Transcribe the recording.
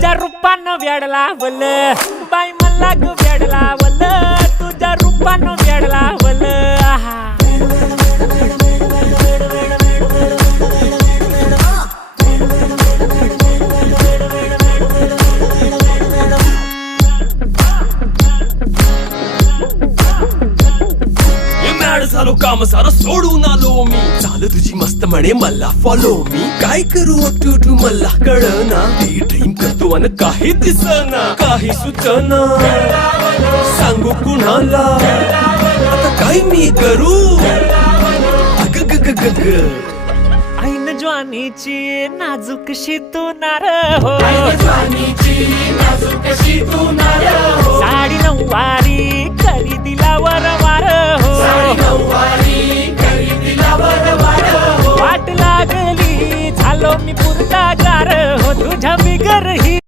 तुझ्या रूपानं वेड लावल बाई मला ग वेड लावल तुझ्या रूपानं वेड लावल आहा झालो काम सारं सोडून आलो मी चाल तुझी मस्त म्हणे मला फॉलो मी काय करू टू मला कळना ती ड्रीम करतो अन काही दिसना काही सुचना सांगू कुणाला आता काय मी करू अग ग ग ग ग ऐन ज्वानीची नाजूकशी तू नार हो साडी नऊवारी करी दिला वरवार हो वाट लागली झालो मी पुरता गार हो तुझ्या बिगर ही